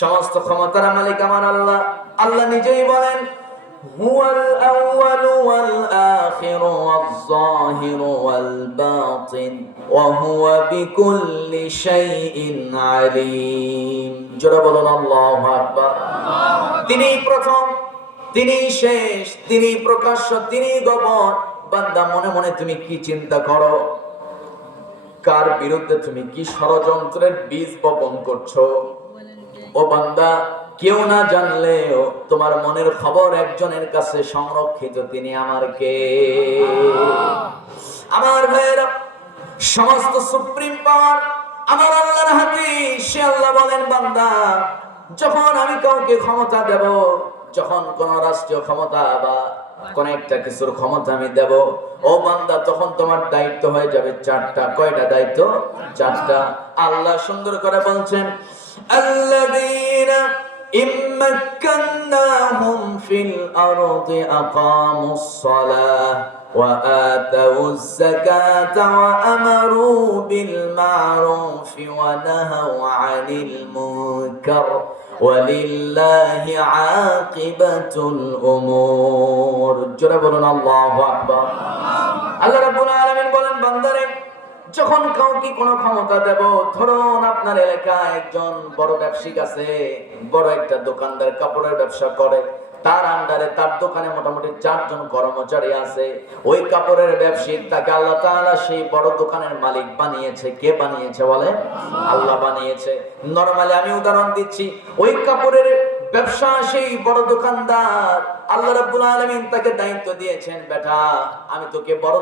সমস্ত ক্ষমতার মালিক আমার আল্লাহ আল্লাহ নিজেই বলেন هو الأول والآخر والظاهر والباطن وهو بكل شيء عليم জোরে বলুন আল্লাহু আকবার তিনি প্রথম তিনি শেষ তিনি প্রকাশ্য তিনি গোপন বান্দা মনে মনে তুমি কি চিন্তা করো কার বিরুদ্ধে তুমি কি ষড়যন্ত্রের বীজ বপন করছ? ও বান্দা, কেউ না জানলেও তোমার মনের খবর একজনের কাছে সংরক্ষিত, তিনি আমার কে? আমার ভাইয়েরা, সমস্ত সুপ্রিম পাওয়ার আমার আল্লাহর হাতে, সে আল্লাহ বলেন, বান্দা, যখন আমি কাউকে ক্ষমতা দেব যখন কোন রাষ্ট্রীয় ক্ষমতা বা কোন একটা কিছুর ক্ষমতা আমি দেব ও বান্দা তখন তোমার দায়িত্ব হয়ে যাবে চারটা কয়টা দায়িত্ব চারটা আল্লাহ সুন্দর করে বলছেন الذين إن مكناهم في الأرض أقاموا الصلاة وآتوا الزكاة وأمروا بالمعروف ونهوا عن المنكر ولله عاقبة الأمور جربنا الله أكبر আল্লাহ রাব্বুল আলামিন বলেন বান্দারে যখন কাউকে কোনো ক্ষমতা দেব ধরুন আপনার এলাকায় একজন বড় ব্যবসায়িক আছে বড় একটা দোকানদার কাপড়ের ব্যবসা করে তার আন্ডারে তার দোকানে মোটামুটি চারজন কর্মচারী আছে। ওই কাপড়ের ব্যবসায়ী তাকে আল্লাহ তাআলা সেই বড় দোকানের মালিক বানিয়েছে। কে বানিয়েছে বলে? আল্লাহ বানিয়েছে। নরমালি আমি উদাহরণ দিচ্ছি, ওই কাপড়ের ব্যবসা সেই বড় দোকানদার আল্লাহ রাব্বুল আলামিন তাকে দায়িত্ব দিয়েছেন, বেটা, আমি তোকে বড়